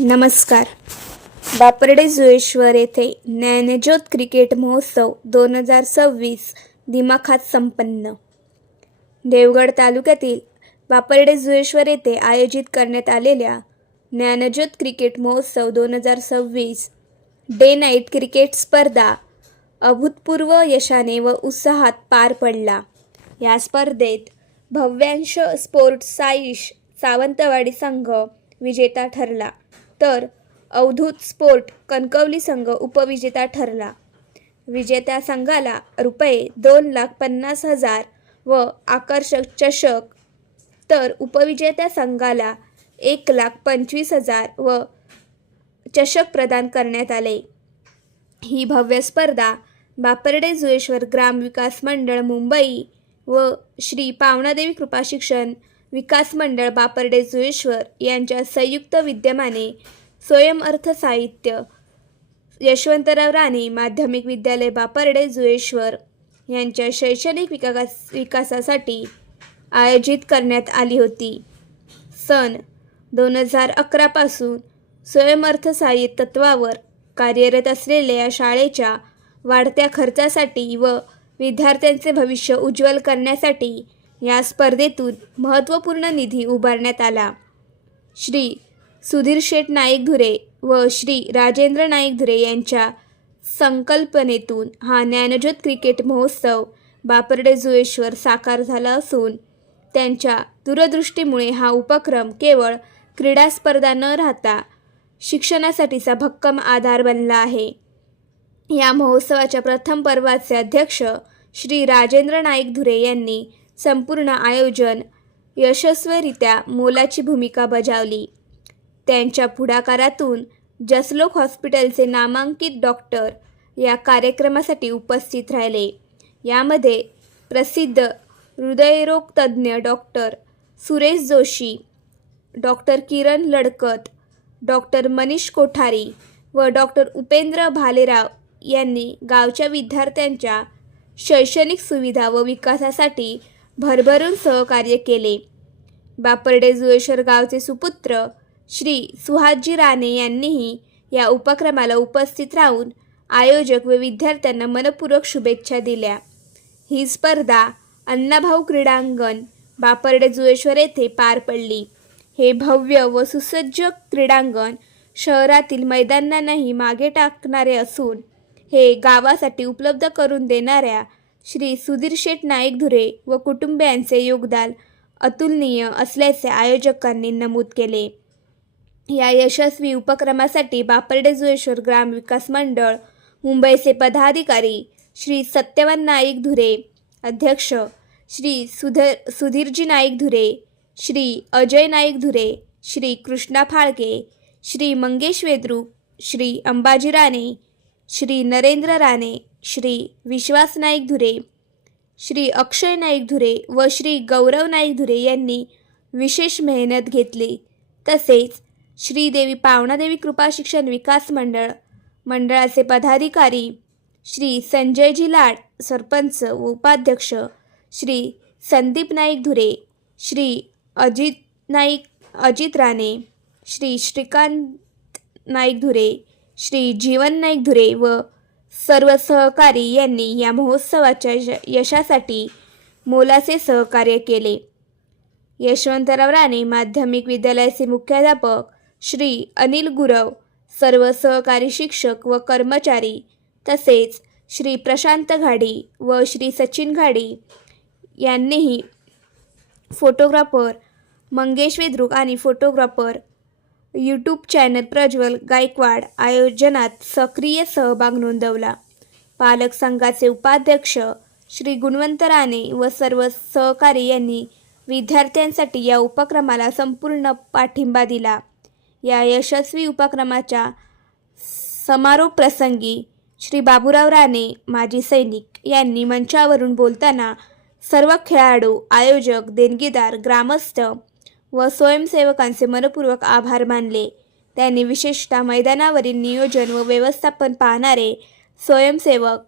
नमस्कार. बापर्डे जुळेश्वर येथे ज्ञानज्योत क्रिकेट महोत्सव 2026 दिमाखात संपन्न. देवगड तालुक्यातील बापर्डे जुळेश्वर येथे आयोजित करण्यात आलेल्या ज्ञानज्योत क्रिकेट महोत्सव 2026 डे नाईट क्रिकेट स्पर्धा अभूतपूर्व यशाने व उत्साहात पार पडला. या स्पर्धेत भव्यांश स्पोर्ट्स साईश सावंतवाडी संघ विजेता ठरला, तर अवधूत स्पोर्ट कणकवली संघ उपविजेता ठरला. विजेत्या संघाला ₹2,50,000 व आकर्षक चषक, तर उपविजेत्या संघाला ₹1,25,000 व चषक प्रदान करण्यात आले. ही भव्य स्पर्धा बापर्डे जुळेश्वर ग्राम विकास मंडळ मुंबई व श्री पावनादेवी कृपा शिक्षण विकास मंडळ बापर्डे जुळेश्वर यांच्या संयुक्त विद्यमाने स्वयंअर्थ साहित्य यशवंतराव राणे माध्यमिक विद्यालय बापर्डे जुळेश्वर यांच्या शैक्षणिक विकासासाठी आयोजित करण्यात आली होती. सन 2011 पासून स्वयंअर्थ साहित्य तत्वावर कार्यरत असलेल्या या शाळेच्या वाढत्या खर्चासाठी व विद्यार्थ्यांचे भविष्य उज्ज्वल करण्यासाठी या स्पर्धेतून महत्त्वपूर्ण निधी उभारण्यात आला. श्री सुधीर शेठ नाईक धुरे व श्री राजेंद्र नाईक धुरे यांच्या संकल्पनेतून हा ज्ञानज्योत क्रिकेट महोत्सव बापर्डे जुळेश्वर साकार झाला असून त्यांच्या दूरदृष्टीमुळे हा उपक्रम केवळ क्रीडा स्पर्धा न राहता शिक्षणासाठीचा भक्कम आधार बनला आहे. या महोत्सवाच्या प्रथम पर्वाचे अध्यक्ष श्री राजेंद्र नाईक धुरे यांनी संपूर्ण आयोजन यशस्वीरित्या मोलाची भूमिका बजावली. त्यांच्या पुढाकारातून जसलोक हॉस्पिटलचे नामांकित डॉक्टर या कार्यक्रमासाठी उपस्थित राहिले. यामध्ये प्रसिद्ध हृदयरोग तज्ज्ञ डॉक्टर सुरेश जोशी, डॉक्टर किरण लडकत, डॉक्टर मनीष कोठारी व डॉक्टर उपेंद्र भालेराव यांनी गावच्या विद्यार्थ्यांच्या शैक्षणिक सुविधा व विकासासाठी भरभरून सहकार्य केले. बापर्डे जुळेश्वर गावचे सुपुत्र श्री सुहासजी राणे यांनीही या उपक्रमाला उपस्थित राहून आयोजक व विद्यार्थ्यांना मनपूर्वक शुभेच्छा दिल्या. ही स्पर्धा अण्णाभाऊ क्रीडांगण बापर्डे जुळेश्वर येथे पार पडली. हे भव्य व सुसज्ज क्रीडांगण शहरातील मैदानांनाही मागे टाकणारे असून हे गावासाठी उपलब्ध करून देणाऱ्या श्री सुधीर शेठ नाईक धुरे व कुटुंबियांचे योगदान अतुलनीय असल्याचे आयोजकांनी नमूद केले. या यशस्वी उपक्रमासाठी बापर्डे जुळेश्वर ग्राम विकास मंडळ मुंबईचे पदाधिकारी श्री सत्यवान नाईक धुरे, अध्यक्ष श्री सुधीरजी नाईक धुरे, श्री अजय नाईक धुरे, श्री कृष्णा फाळके, श्री मंगेश वेद्रुक, श्री अंबाजी राणे, श्री नरेंद्र राणे, श्री विश्वास नाईक धुरे, श्री अक्षय नाईक धुरे व श्री गौरव नाईक धुरे यांनी विशेष मेहनत घेतली. तसेच श्रीदेवी पावनादेवी कृपा शिक्षण विकास मंडळाचे पदाधिकारी श्री संजयजी लाड, सरपंच व उपाध्यक्ष श्री संदीप नाईक धुरे, श्री अजित राणे, श्री श्रीकांत नाईक धुरे, श्री जीवन नाईक धुरे व सर्व सहकारी यांनी या महोत्सवाच्या यशासाठी मोलाचे सहकार्य केले. यशवंतराव राणे माध्यमिक विद्यालयाचे मुख्याध्यापक श्री अनिल गुरव, सर्व सहकारी शिक्षक व कर्मचारी, तसेच श्री प्रशांत घाडी व श्री सचिन घाडी यांनीही फोटोग्राफर मंगेश वेद्रुक आणि photographer YouTube channel Prajwal Gaikwad आयोजनात सक्रिय सहभाग नोंदवला. पालक संघाचे उपाध्यक्ष श्री गुणवंत राणे व सर्व सहकारी यांनी विद्यार्थ्यांसाठी या उपक्रमाला संपूर्ण पाठिंबा दिला. या यशस्वी उपक्रमाच्या समारोप प्रसंगी श्री बाबूराव राणे माजी सैनिक यांनी मंचावरून बोलताना सर्व खेळाडू, आयोजक, देणगीदार, ग्रामस्थ व स्वयंसेवकांचे मनपूर्वक आभार मानले. त्यांनी विशेषतः मैदानावरील नियोजन व व्यवस्थापन पाहणारे स्वयंसेवक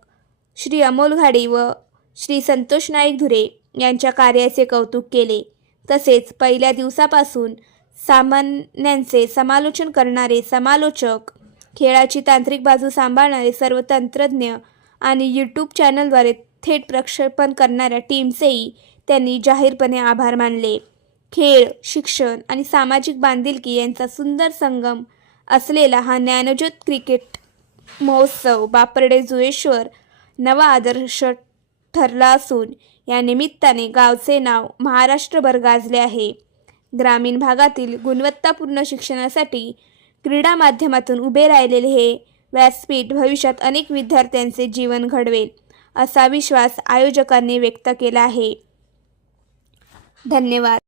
श्री अमोल घाडी व श्री संतोष नाईक धुरे यांच्या कार्याचे कौतुक केले. तसेच पहिल्या दिवसापासून सामान्यांचे समालोचन करणारे समालोचक, खेळाची तांत्रिक बाजू सांभाळणारे सर्व तंत्रज्ञ आणि यूट्यूब चॅनलद्वारे थेट प्रक्षेपण करणाऱ्या टीमचेही त्यांनी जाहीरपणे आभार मानले. खेळ, शिक्षण आणि सामाजिक बांधिलकी यांचा सुंदर संगम असलेला हा ज्ञानज्योत क्रिकेट महोत्सव बापर्डे-जुळेश्वर नवा आदर्श ठरला असून या निमित्ताने गावचे नाव महाराष्ट्रभर गाजले आहे. ग्रामीण भागातील गुणवत्तापूर्ण शिक्षणासाठी क्रीडा माध्यमातून उभे राहिलेले हे व्यासपीठ भविष्यात अनेक विद्यार्थ्यांचे जीवन घडवेल असा विश्वास आयोजकांनी व्यक्त केला आहे. धन्यवाद.